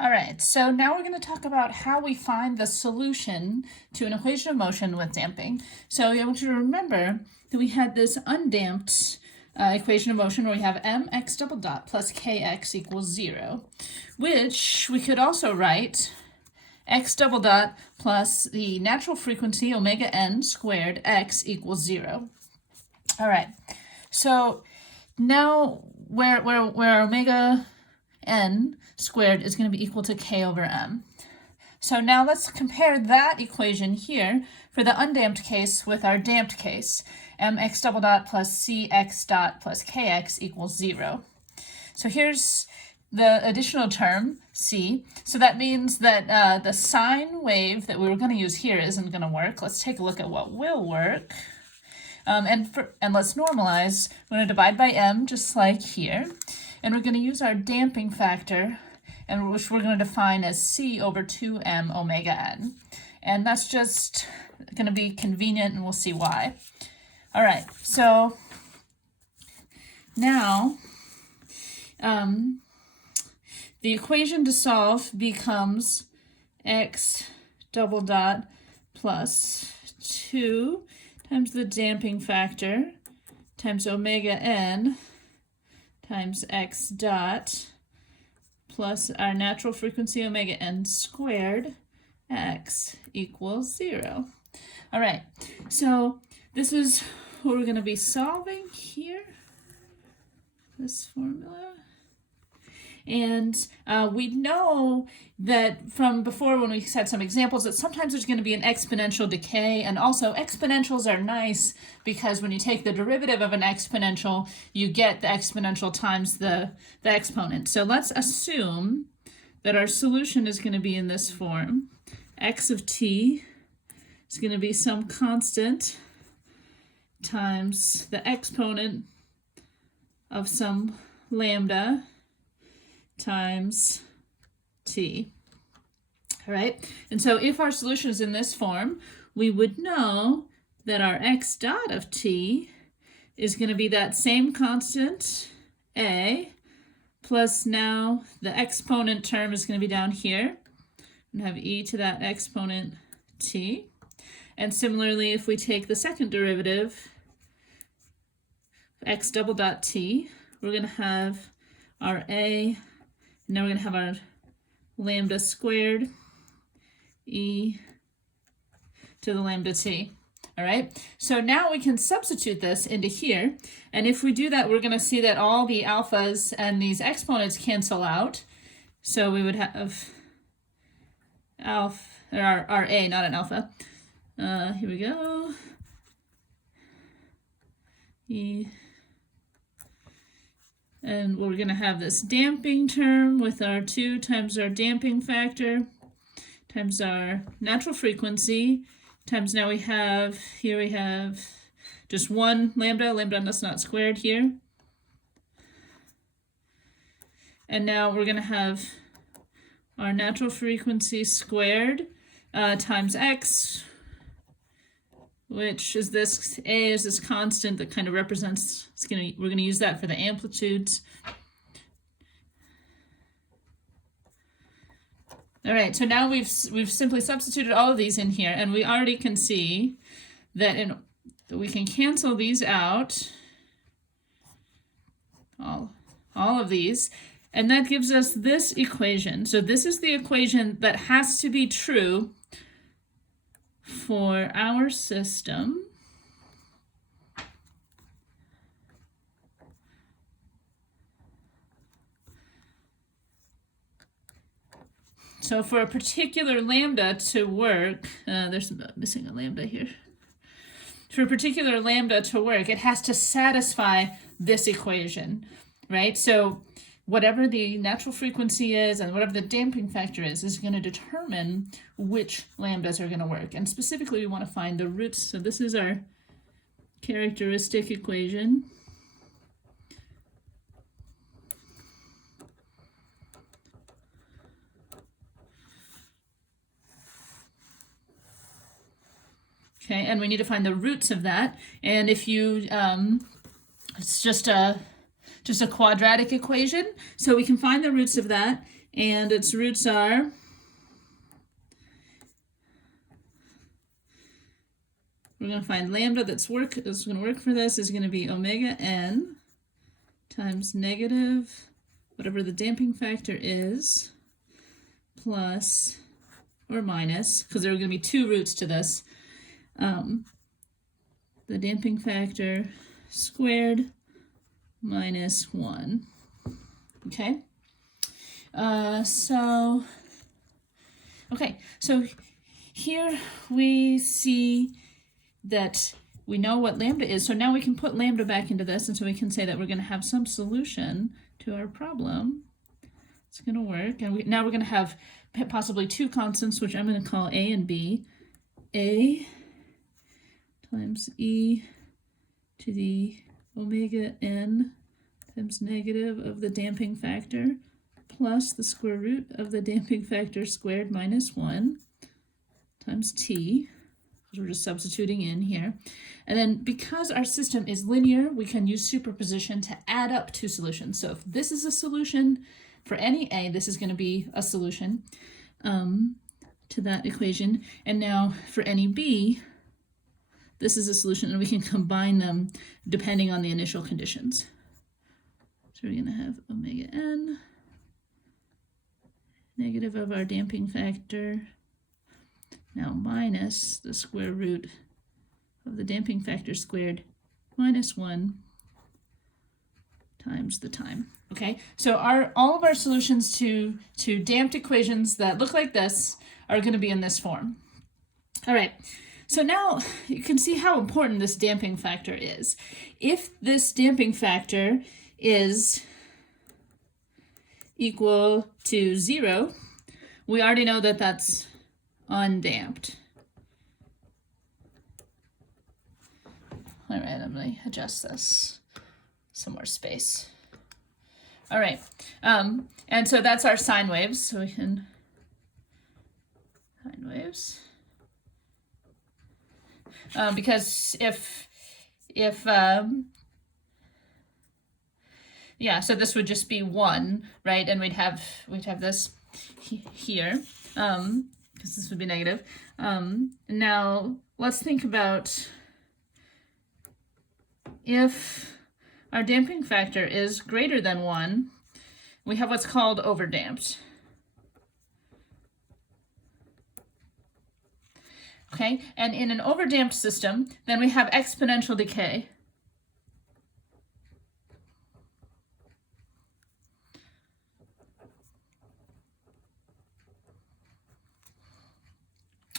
All right, so now we're going to talk about how we find the solution to an equation of motion with damping. So I want you to remember that we had this undamped equation of motion where we have mx double dot plus kx equals 0, which we could also write x double dot plus the natural frequency omega n squared x equals 0. All right, so now where omega n squared is going to be equal to k over m. So now let's compare that equation here for the undamped case with our damped case. Mx double dot plus cx dot plus kx equals 0. So here's the additional term, c. So that means that the sine wave that we were going to use here isn't going to work. Let's take a look at what will work. And let's normalize. We're going to divide by m just like here. And we're going to use our damping factor, and which we're going to define as c over 2m omega n. And that's just going to be convenient, and we'll see why. All right, so now the equation to solve becomes x double dot plus 2 times the damping factor times omega n times x dot plus our natural frequency omega n squared x equals 0. All right, so this is what we're going to be solving here, this formula. And we know that from before when we had some examples that sometimes there's going to be an exponential decay, and also exponentials are nice because when you take the derivative of an exponential, you get the exponential times the exponent. So let's assume that our solution is going to be in this form. X of t is going to be some constant times the exponent of some lambda times t. All right, and so if our solution is in this form, we would know that our x dot of t is going to be that same constant a plus now the exponent term is going to be down here and have e to that exponent t. And similarly, if we take the second derivative, x double dot t, we're going to have our a. Now we're going to have our lambda squared e to the lambda t. All right, so now we can substitute this into here. And if we do that, we're going to see that all the alphas and these exponents cancel out. So we would have alpha, or our a, not an alpha. Here we go. E. And we're going to have this damping term with our 2 times our damping factor times our natural frequency times now we have just one lambda that's not squared here. And now we're going to have our natural frequency squared times x, which is this, a is this constant that kind of represents, we're going to use that for the amplitudes. All right, so now we've simply substituted all of these in here, and we already can see that we can cancel these out, all of these, and that gives us this equation. So this is the equation that has to be true for our system. So for a particular lambda to work, there's missing a lambda here. For a particular lambda to work, it has to satisfy this equation, right? So whatever the natural frequency is and whatever the damping factor is going to determine which lambdas are going to work. And specifically, we want to find the roots. So this is our characteristic equation. Okay, and we need to find the roots of that. And if you, it's just a quadratic equation, so we can find the roots of that. and its roots are we're going to find lambda that's going to work for this is going to be omega n times negative whatever the damping factor is plus or minus, because there are going to be two roots to this, the damping factor squared minus 1. Okay? So here we see that we know what lambda is, so now we can put lambda back into this, and so we can say that we're going to have some solution to our problem. It's going to work, and now we're going to have possibly two constants, which I'm going to call A and B. A times e to the omega n times negative of the damping factor plus the square root of the damping factor squared minus 1 times t, because we're just substituting in here. And then because our system is linear, we can use superposition to add up two solutions. So if this is a solution for any a, this is going to be a solution to that equation. And now for any b, this is a solution, and we can combine them depending on the initial conditions. So we're going to have omega n, negative of our damping factor, now minus the square root of the damping factor squared minus 1 times the time. Okay, so all of our solutions to damped equations that look like this are going to be in this form. All right, so now you can see how important this damping factor is. If this damping factor is equal to 0, we already know that that's undamped. All right, I'm going to adjust this some more space. All right, and so that's our sine waves. So we can sine waves. Because yeah, so this would just be 1, right? And we'd have this here, because this would be negative. Now let's think about if our damping factor is greater than 1, we have what's called overdamped. Okay, and in an overdamped system, then we have exponential decay.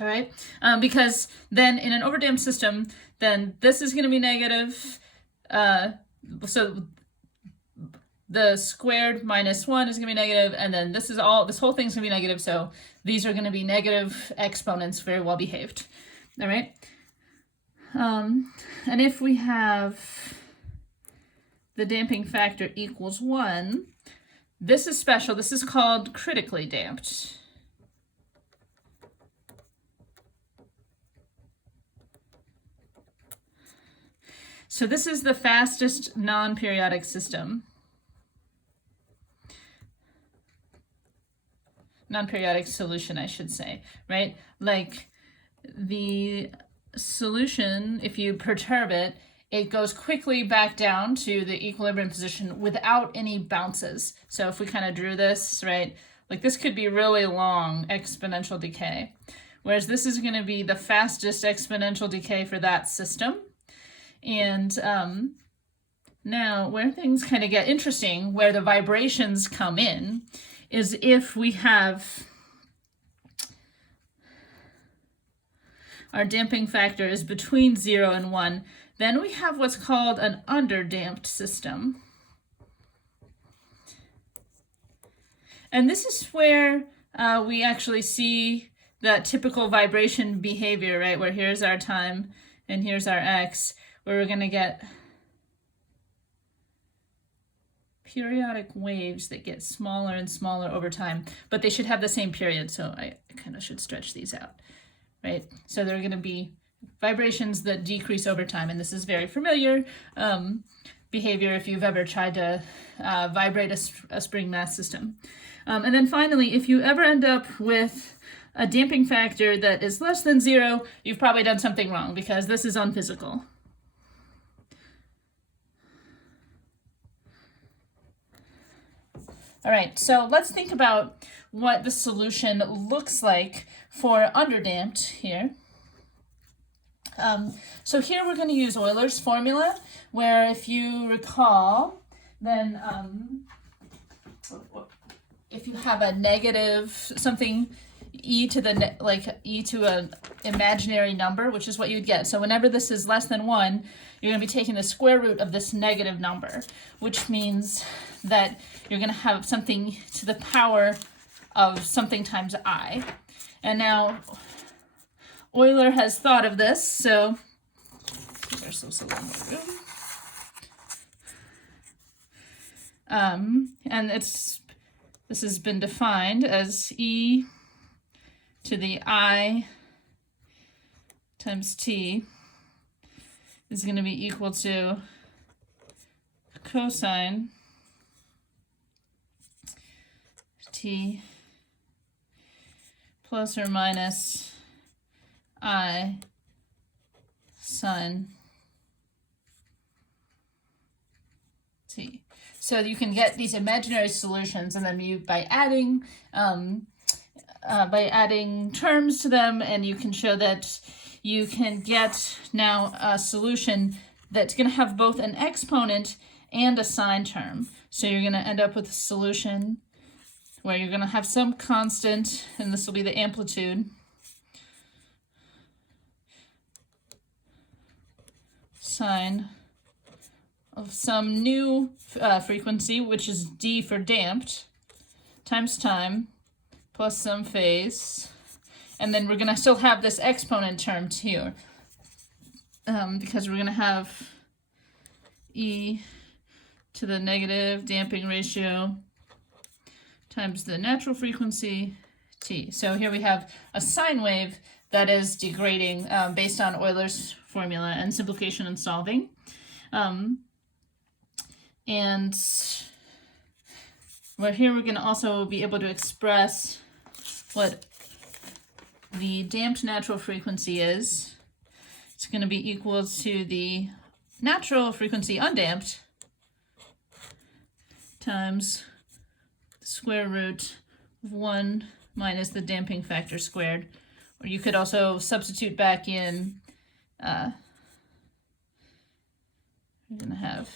All right, because then in an overdamped system, then this is going to be negative. So the squared minus 1 is going to be negative, and then this whole thing's going to be negative, so these are going to be negative exponents, very well behaved. All right? And if we have the damping factor equals 1, this is special. This is called critically damped. So this is the fastest non-periodic system. Non-periodic solution, I should say, right? Like the solution, if you perturb it, it goes quickly back down to the equilibrium position without any bounces. So if we kind of drew this, right, like this could be really long exponential decay, whereas this is going to be the fastest exponential decay for that system. And now where things kind of get interesting, where the vibrations come in, is if we have our damping factor is between 0 and 1, then we have what's called an underdamped system. And this is where we actually see that typical vibration behavior, right? Where here's our time and here's our x, where we're going to get periodic waves that get smaller and smaller over time, but they should have the same period, so I kind of should stretch these out, right? So they're going to be vibrations that decrease over time, and this is very familiar behavior if you've ever tried to vibrate a spring mass system. And then finally, if you ever end up with a damping factor that is less than 0, you've probably done something wrong because this is unphysical. All right, so let's think about what the solution looks like for underdamped here. So here we're going to use Euler's formula, where if you recall, then if you have a negative something e to the e to an imaginary number, which is what you'd get. So whenever this is less than 1, you're going to be taking the square root of this negative number, which means that you're going to have something to the power of something times I. And now Euler has thought of this, so there's a little more room. And this has been defined as e to the I times t is going to be equal to cosine t plus or minus I sine t. So you can get these imaginary solutions, and then you by adding terms to them, and you can show that you can get now a solution that's going to have both an exponent and a sine term. So you're going to end up with a solution where you're going to have some constant, and this will be the amplitude, sine of some new frequency, which is d for damped, times time, plus some phase. And then we're going to still have this exponent term here, because we're going to have e to the negative damping ratio times the natural frequency t. So here we have a sine wave that is degrading based on Euler's formula and simplification and solving. And here we're going to also be able to express what the damped natural frequency is. It's going to be equal to the natural frequency undamped times the square root of 1 minus the damping factor squared. Or you could also substitute back in, we're going to have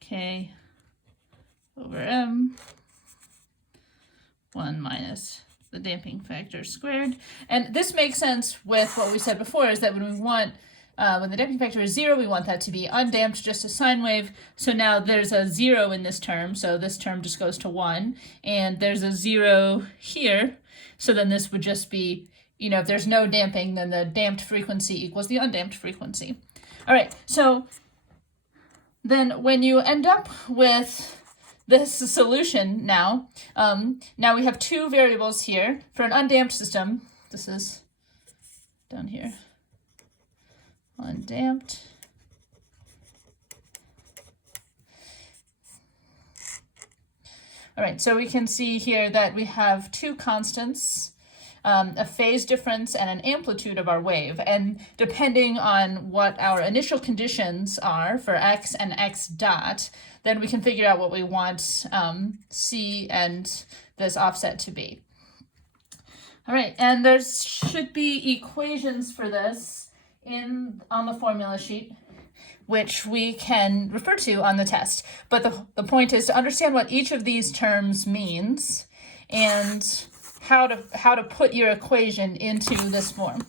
k over m 1 minus the damping factor squared. And this makes sense with what we said before, is that when we want, when the damping factor is 0, we want that to be undamped, just a sine wave. So now there's a 0 in this term, so this term just goes to 1, and there's a 0 here, so then this would just be, if there's no damping, then the damped frequency equals the undamped frequency. All right, so then when you end up with this solution now, now we have two variables here. For an undamped system, this is down here, undamped. All right, so we can see here that we have two constants, a phase difference and an amplitude of our wave. And depending on what our initial conditions are for x and x dot, then we can figure out what we want c and this offset to be. All right, and there should be equations for this on the formula sheet, which we can refer to on the test. But the point is to understand what each of these terms means and how to put your equation into this form.